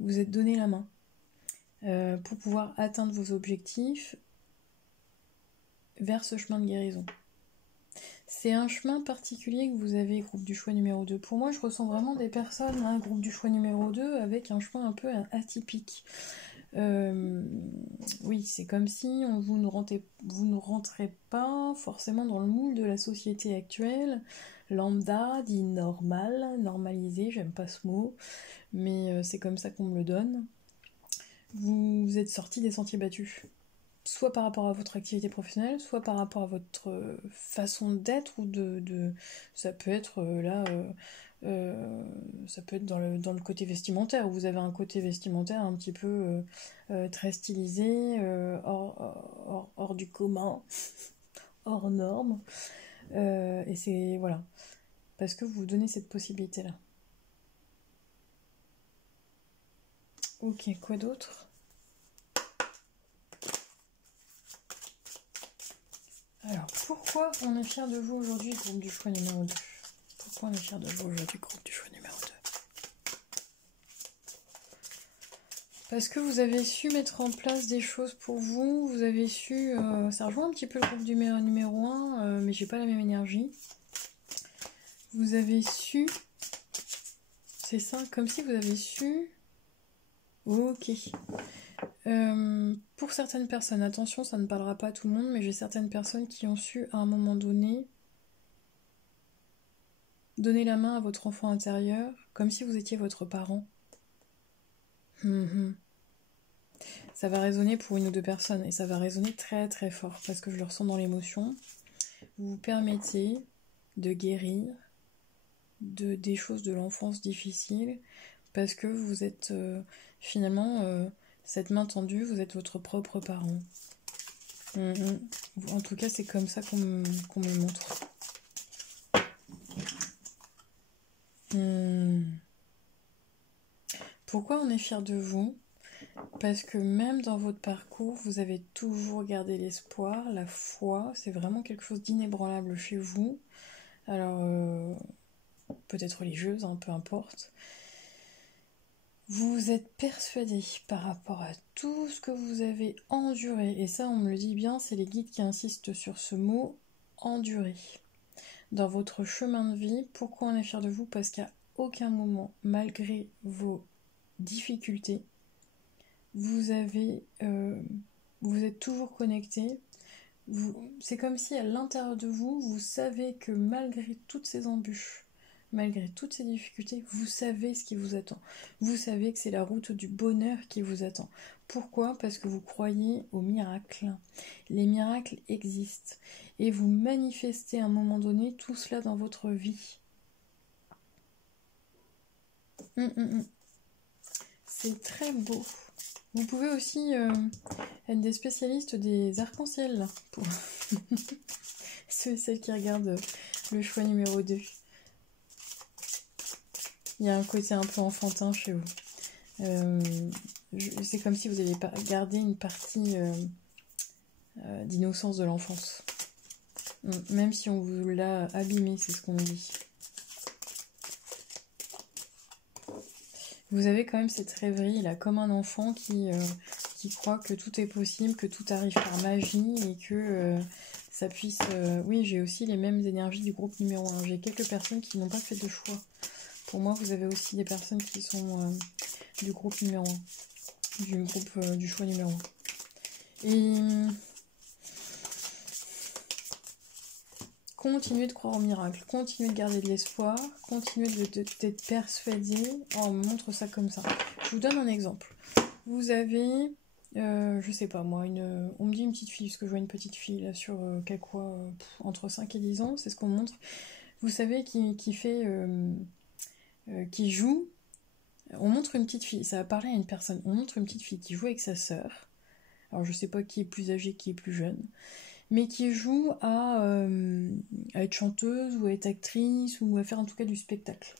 vous êtes donné la main. Pour pouvoir atteindre vos objectifs vers ce chemin de guérison. C'est un chemin particulier que vous avez, groupe du choix numéro 2. Pour moi, je ressens vraiment des personnes, hein, groupe du choix numéro 2, avec un chemin un peu atypique. Oui, c'est comme si vous ne rentrez pas forcément dans le moule de la société actuelle, lambda, dit normal, normalisé, j'aime pas ce mot, mais c'est comme ça qu'on me le donne. Vous êtes sorti des sentiers battus, soit par rapport à votre activité professionnelle, soit par rapport à votre façon d'être ou ça peut être ça peut être dans le côté vestimentaire, où vous avez un côté vestimentaire un petit peu très stylisé, hors du commun, hors norme. Et c'est voilà, parce que vous vous donnez cette possibilité-là. Ok, quoi d'autre? Alors, pourquoi on est fier de vous aujourd'hui, groupe du choix numéro 2? Pourquoi on est fier de vous aujourd'hui, groupe du choix numéro 2? Parce que vous avez su mettre en place des choses pour vous, vous avez su... ça rejoint un petit peu le groupe du numéro 1, mais j'ai pas la même énergie. Vous avez su... C'est ça, comme si vous avez su... Ok. Pour certaines personnes, attention, ça ne parlera pas à tout le monde, mais j'ai certaines personnes qui ont su, à un moment donné, donner la main à votre enfant intérieur, comme si vous étiez votre parent. Ça va résonner pour une ou deux personnes, et ça va résonner très très fort, parce que je le ressens dans l'émotion. Vous vous permettez de guérir des choses de l'enfance difficiles, parce que vous êtes finalement, cette main tendue, vous êtes votre propre parent. En tout cas, c'est comme ça qu'on me montre. Pourquoi on est fier de vous? Parce que même dans votre parcours, vous avez toujours gardé l'espoir, la foi, c'est vraiment quelque chose d'inébranlable chez vous. Alors, peut-être religieuse, hein, peu importe. Vous êtes persuadé par rapport à tout ce que vous avez enduré, et ça on me le dit bien, c'est les guides qui insistent sur ce mot, endurer. Dans votre chemin de vie, pourquoi on est fier de vous? Parce qu'à aucun moment, malgré vos difficultés, vous êtes toujours connecté. C'est comme si à l'intérieur de vous, vous savez que malgré toutes ces embûches, malgré toutes ces difficultés, vous savez ce qui vous attend. Vous savez que c'est la route du bonheur qui vous attend. Pourquoi? Parce que vous croyez aux miracles. Les miracles existent. Et vous manifestez à un moment donné tout cela dans votre vie. C'est très beau. Vous pouvez aussi être des spécialistes des arcs-en-ciel, pour ceux et celles qui regardent le choix numéro 2. Il y a un côté un peu enfantin chez vous. C'est comme si vous aviez gardé une partie d'innocence de l'enfance. Même si on vous l'a abîmé, c'est ce qu'on dit. Vous avez quand même cette rêverie là, comme un enfant qui croit que tout est possible, que tout arrive par magie et que ça puisse... Oui, j'ai aussi les mêmes énergies du groupe numéro 1. J'ai quelques personnes qui n'ont pas fait de choix. Pour moi, vous avez aussi des personnes qui sont du groupe numéro 1, du groupe du choix numéro 1. Et continuez de croire au miracle, continuez de garder de l'espoir, continuez d'être persuadé. Oh, on me montre ça comme ça. Je vous donne un exemple. Vous avez, je sais pas moi, on me dit une petite fille, parce que je vois une petite fille là sur Kakwa, entre 5 et 10 ans, c'est ce qu'on me montre. Vous savez, qui fait... qui joue, on montre une petite fille, ça va parler à une personne, on montre une petite fille qui joue avec sa sœur, alors je sais pas qui est plus âgé, qui est plus jeune, mais qui joue à être chanteuse ou à être actrice ou à faire en tout cas du spectacle.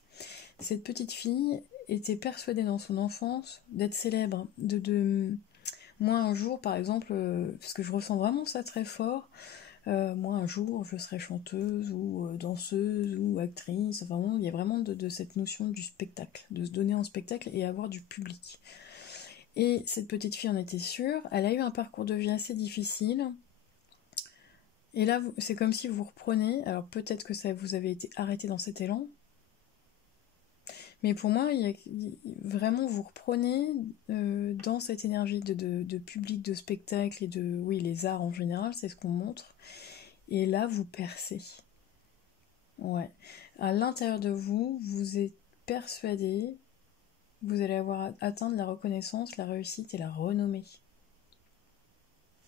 Cette petite fille était persuadée dans son enfance d'être célèbre, moi un jour par exemple, parce que je ressens vraiment ça très fort, moi un jour je serai chanteuse ou danseuse ou actrice, enfin bon, il y a vraiment de cette notion du spectacle, de se donner en spectacle et avoir du public. Et cette petite fille en était sûre, elle a eu un parcours de vie assez difficile, Et là, c'est comme si vous reprenez, alors peut-être que ça vous avez été arrêté dans cet élan, mais pour moi, vraiment, vous reprenez dans cette énergie de public, de spectacle et de, oui, les arts en général, c'est ce qu'on montre. Et là, vous percez. Ouais. À l'intérieur de vous, vous êtes persuadé, vous allez avoir atteindre la reconnaissance, la réussite et la renommée.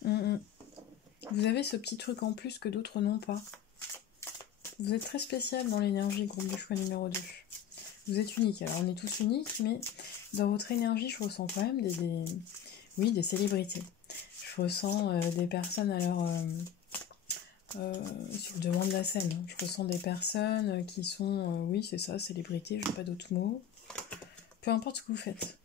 Vous avez ce petit truc en plus que d'autres n'ont pas. Vous êtes très spécial dans l'énergie, groupe du choix numéro 2. Vous êtes unique. Alors on est tous uniques, mais dans votre énergie, je ressens quand même des célébrités. Je ressens des personnes alors sur le devant de la scène. Je ressens des personnes qui sont, oui c'est ça, célébrités, je n'ai pas d'autres mots. Peu importe ce que vous faites.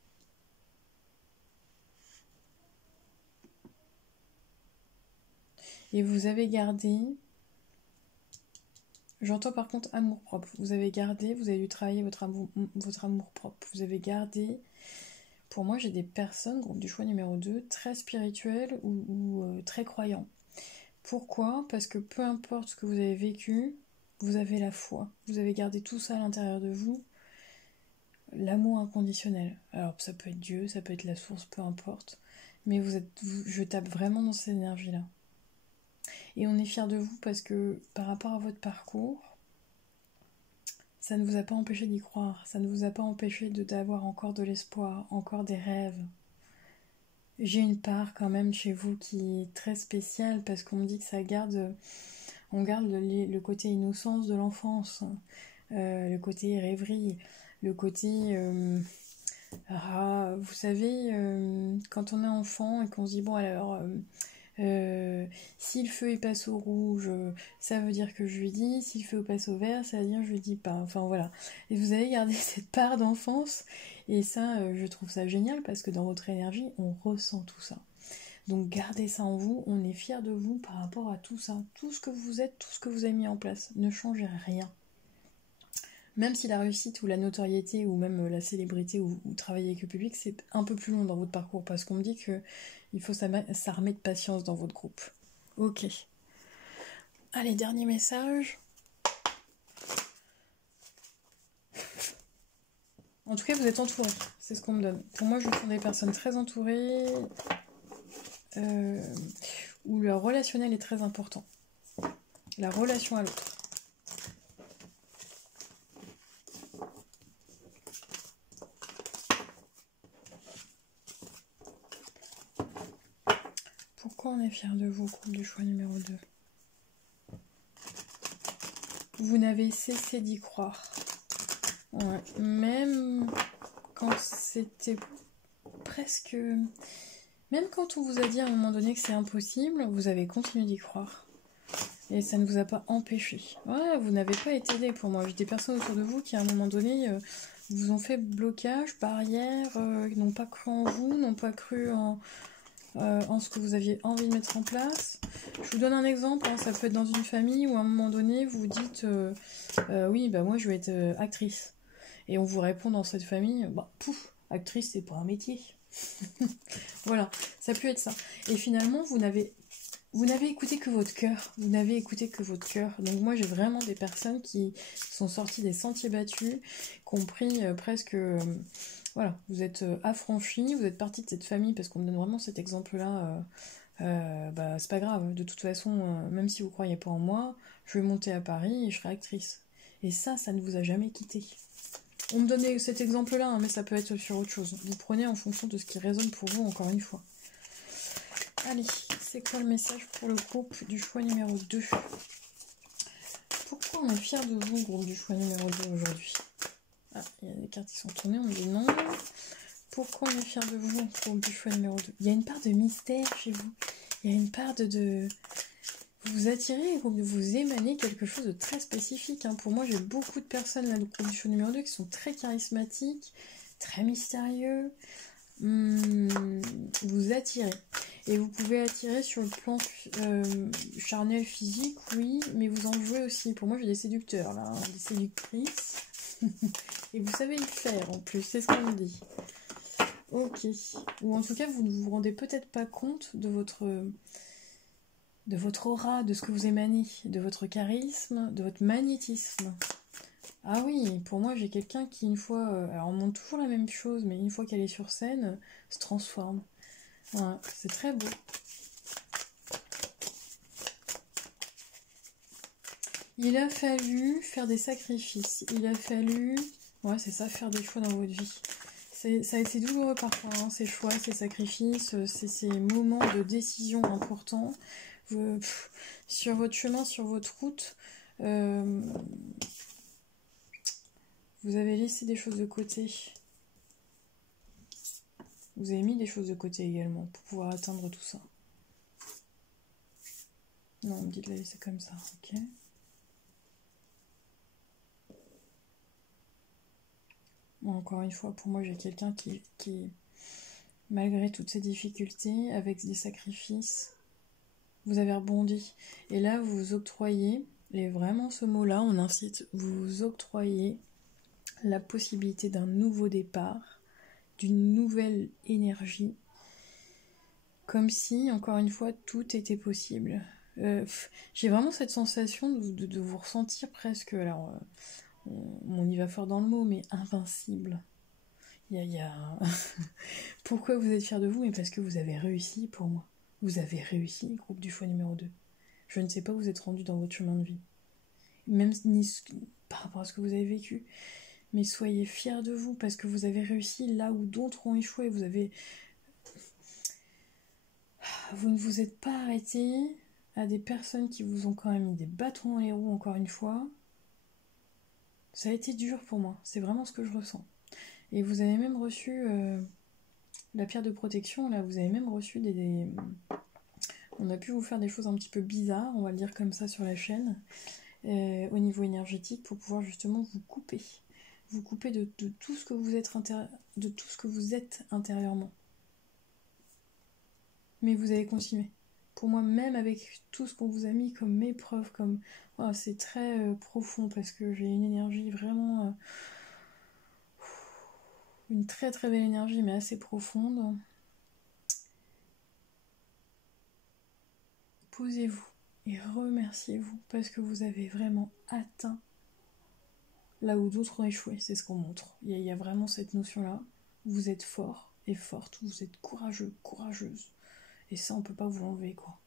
Et vous avez gardé, j'entends par contre amour-propre, vous avez gardé, vous avez dû travailler votre amour-propre, vous avez gardé, pour moi j'ai des personnes, groupe du choix numéro 2, très spirituelles ou très croyants. Pourquoi? Parce que peu importe ce que vous avez vécu, vous avez la foi, vous avez gardé tout ça à l'intérieur de vous, l'amour inconditionnel. Alors ça peut être Dieu, ça peut être la source, peu importe, mais je tape vraiment dans cette énergie-là. Et on est fiers de vous parce que par rapport à votre parcours, ça ne vous a pas empêché d'y croire, ça ne vous a pas empêché d'avoir encore de l'espoir, encore des rêves. J'ai une part quand même chez vous qui est très spéciale parce qu'on me dit que on garde le côté innocence de l'enfance, le côté rêverie, le côté... vous savez, quand on est enfant et qu'on se dit, bon alors... si le feu il passe au rouge, ça veut dire que je lui dis. Si le feu passe au vert, ça veut dire que je lui dis pas. Enfin voilà. Et vous avez gardé cette part d'enfance. Et ça, je trouve ça génial parce que dans votre énergie, on ressent tout ça. Donc gardez ça en vous. On est fiers de vous par rapport à tout ça. Tout ce que vous êtes, tout ce que vous avez mis en place. Ne changez rien. Même si la réussite ou la notoriété ou même la célébrité ou travailler avec le public, c'est un peu plus long dans votre parcours parce qu'on me dit que il faut s'armer de patience dans votre groupe. Ok. Allez, dernier message. En tout cas, vous êtes entourés. C'est ce qu'on me donne. Pour moi, je sens des personnes très entourées où leur relationnel est très important. La relation à l'autre. Pourquoi on est fiers de vous, groupe du choix numéro 2? Vous n'avez cessé d'y croire. Ouais. Même quand c'était presque... Même quand on vous a dit à un moment donné que c'est impossible, vous avez continué d'y croire. Et ça ne vous a pas empêché. Ouais, vous n'avez pas été aidé pour moi. J'ai des personnes autour de vous qui, à un moment donné, vous ont fait blocage, barrière, n'ont pas cru en vous, n'ont pas cru en ce que vous aviez envie de mettre en place. Je vous donne un exemple, hein, ça peut être dans une famille où à un moment donné, vous dites oui, bah moi je vais être actrice. Et on vous répond dans cette famille, bah pouf, actrice c'est pas un métier. Voilà, ça peut être ça. Et finalement, vous n'avez écouté que votre cœur. Vous n'avez écouté que votre cœur. Donc moi, j'ai vraiment des personnes qui sont sorties des sentiers battus, qui ont pris presque... voilà, vous êtes affranchis, vous êtes partie de cette famille, parce qu'on me donne vraiment cet exemple-là. Bah, c'est pas grave. De toute façon, même si vous croyez pas en moi, je vais monter à Paris et je serai actrice. Et ça ne vous a jamais quitté. On me donnait cet exemple-là, hein, mais ça peut être sur autre chose. Vous prenez en fonction de ce qui résonne pour vous, encore une fois. Allez, c'est quoi le message pour le groupe du choix numéro 2? Pourquoi on est fiers de vous, groupe du choix numéro 2 aujourd'hui? Ah, il y a des cartes qui sont tournées, on me dit non. Pourquoi on est fiers de vous, groupe du choix numéro 2? Il y a une part de mystère chez vous. Il y a une part de... Vous attirez, vous émanez quelque chose de très spécifique. Hein. Pour moi, j'ai beaucoup de personnes là, du groupe du choix numéro 2 qui sont très charismatiques, très mystérieux. Vous attirez. Et vous pouvez attirer sur le plan charnel, physique, oui, mais vous en jouez aussi. Pour moi, j'ai des séducteurs, là, hein, des séductrices. Et vous savez le faire, en plus, c'est ce qu'on me dit. Ok. Ou en tout cas, vous ne vous rendez peut-être pas compte de de votre aura, de ce que vous émanez, de votre charisme, de votre magnétisme. Ah oui, pour moi, j'ai quelqu'un qui, une fois... alors, on montre toujours la même chose, mais une fois qu'elle est sur scène, se transforme. Voilà, c'est très beau. Il a fallu faire des sacrifices. Il a fallu... Ouais, c'est ça, faire des choix dans votre vie. Ça a été douloureux parfois, hein, ces choix, ces sacrifices, ces moments de décision importants. Sur votre chemin, sur votre route, vous avez laissé des choses de côté. Vous avez mis des choses de côté également pour pouvoir atteindre tout ça. Non, on me dit de la laisser comme ça, ok. Bon, encore une fois, pour moi, j'ai quelqu'un qui, malgré toutes ces difficultés, avec des sacrifices, vous avez rebondi. Et là, vous vous octroyez, et vraiment ce mot-là, on incite, vous vous octroyez la possibilité d'un nouveau départ, d'une nouvelle énergie, comme si, encore une fois, tout était possible. J'ai vraiment cette sensation de vous ressentir presque, alors on y va fort dans le mot, mais invincible. Il y a... Pourquoi vous êtes fiers de vous? Mais parce que vous avez réussi pour moi. Vous avez réussi, groupe du choix numéro 2. Je ne sais pas où vous êtes rendu dans votre chemin de vie. Même par rapport à ce que vous avez vécu. Mais soyez fiers de vous parce que vous avez réussi là où d'autres ont échoué. Vous ne vous êtes pas arrêté à des personnes qui vous ont quand même mis des bâtons dans les roues, encore une fois. Ça a été dur pour moi. C'est vraiment ce que je ressens. Et vous avez même reçu la pierre de protection. Là, vous avez même reçu On a pu vous faire des choses un petit peu bizarres, on va le dire comme ça sur la chaîne, au niveau énergétique, pour pouvoir justement vous couper. Vous couper de tout ce que vous êtes de tout ce que vous êtes intérieurement. Mais vous avez continué. Pour moi, même avec tout ce qu'on vous a mis comme épreuve, comme... Oh, c'est très profond parce que j'ai une énergie vraiment... une très très belle énergie, mais assez profonde. Posez-vous et remerciez-vous parce que vous avez vraiment atteint là où d'autres ont échoué, c'est ce qu'on montre. Il y a vraiment cette notion-là. Vous êtes fort et forte, vous êtes courageux, courageuse. Et ça, on peut pas vous l'enlever, quoi.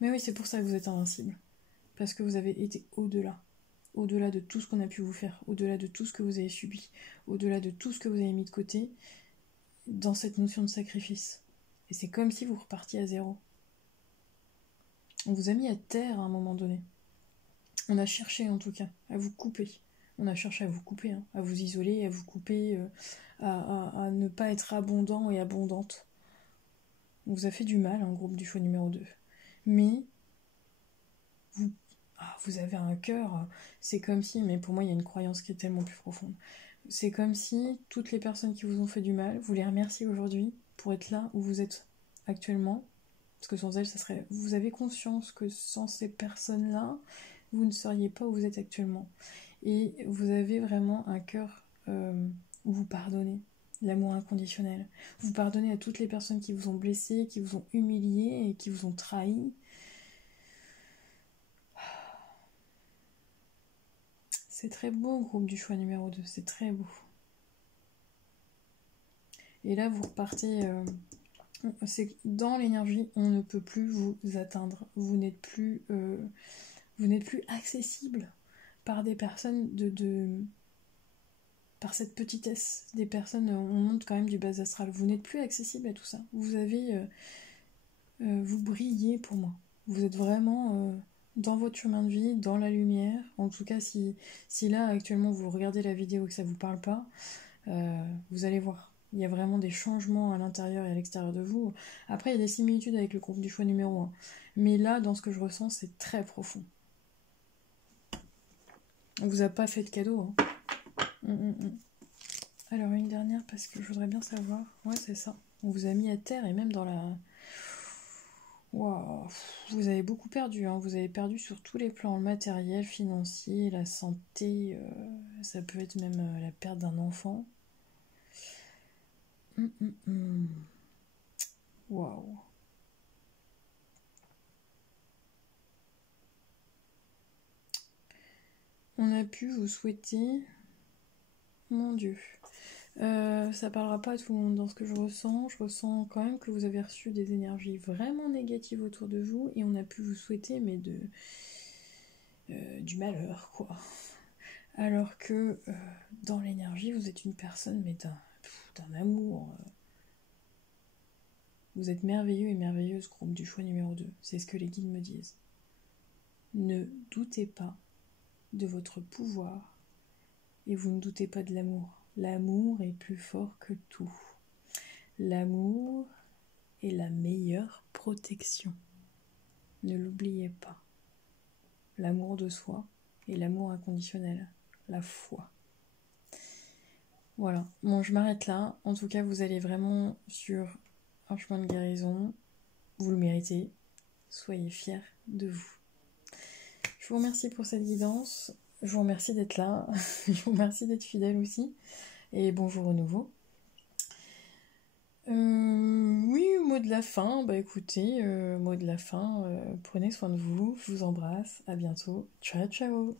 Mais oui, c'est pour ça que vous êtes invincible. Parce que vous avez été au-delà. Au-delà de tout ce qu'on a pu vous faire. Au-delà de tout ce que vous avez subi. Au-delà de tout ce que vous avez mis de côté. Dans cette notion de sacrifice. Et c'est comme si vous repartiez à zéro. On vous a mis à terre à un moment donné. On a cherché en tout cas à vous couper. On a cherché à vous couper, hein, à vous isoler, à vous couper, à ne pas être abondant et abondante. On vous a fait du mal, un groupe du choix numéro 2. Mais vous avez un cœur, c'est comme si, mais pour moi il y a une croyance qui est tellement plus profonde. C'est comme si toutes les personnes qui vous ont fait du mal, vous les remerciez aujourd'hui pour être là où vous êtes actuellement. Parce que sans elles, ça serait... Vous avez conscience que sans ces personnes-là, vous ne seriez pas où vous êtes actuellement. Et vous avez vraiment un cœur où vous pardonnez, l'amour inconditionnel. Vous pardonnez à toutes les personnes qui vous ont blessé, qui vous ont humilié et qui vous ont trahi. C'est très beau, groupe du choix numéro 2, c'est très beau. Et là, vous repartez... c'est dans l'énergie, on ne peut plus vous atteindre. Vous n'êtes plus accessible par des personnes par cette petitesse. Des personnes, on monte quand même du bas astral. Vous n'êtes plus accessible à tout ça. Vous avez... vous brillez pour moi. Vous êtes vraiment dans votre chemin de vie, dans la lumière. En tout cas, si là, actuellement, vous regardez la vidéo et que ça vous parle pas, vous allez voir. Il y a vraiment des changements à l'intérieur et à l'extérieur de vous. Après, il y a des similitudes avec le groupe du choix numéro 1. Mais là, dans ce que je ressens, c'est très profond. On vous a pas fait de cadeau. Hein. Alors, une dernière, parce que je voudrais bien savoir. Ouais, c'est ça. On vous a mis à terre et même dans la... Waouh, vous avez beaucoup perdu, hein. Vous avez perdu sur tous les plans, le matériel, financier, la santé, ça peut être même la perte d'un enfant. Waouh. on a pu vous souhaiter... Mon Dieu. Ça parlera pas à tout le monde dans ce que je ressens. Je ressens quand même que vous avez reçu des énergies vraiment négatives autour de vous et on a pu vous souhaiter mais du malheur quoi. Alors que dans l'énergie vous êtes une personne mais d'un amour. Vous êtes merveilleux et merveilleuse, groupe du choix numéro 2. C'est ce que les guides me disent. Ne doutez pas de votre pouvoir et vous ne doutez pas de l'amour. L'amour est plus fort que tout. L'amour est la meilleure protection. Ne l'oubliez pas. L'amour de soi et l'amour inconditionnel. La foi. Voilà. Bon, je m'arrête là. En tout cas, vous allez vraiment sur un chemin de guérison. Vous le méritez. Soyez fiers de vous. Je vous remercie pour cette guidance. Je vous remercie d'être là. Je vous remercie d'être fidèle aussi. Et bonjour au nouveau. Oui, mot de la fin. Bah écoutez, mot de la fin. Prenez soin de vous. Je vous embrasse. À bientôt. Ciao, ciao.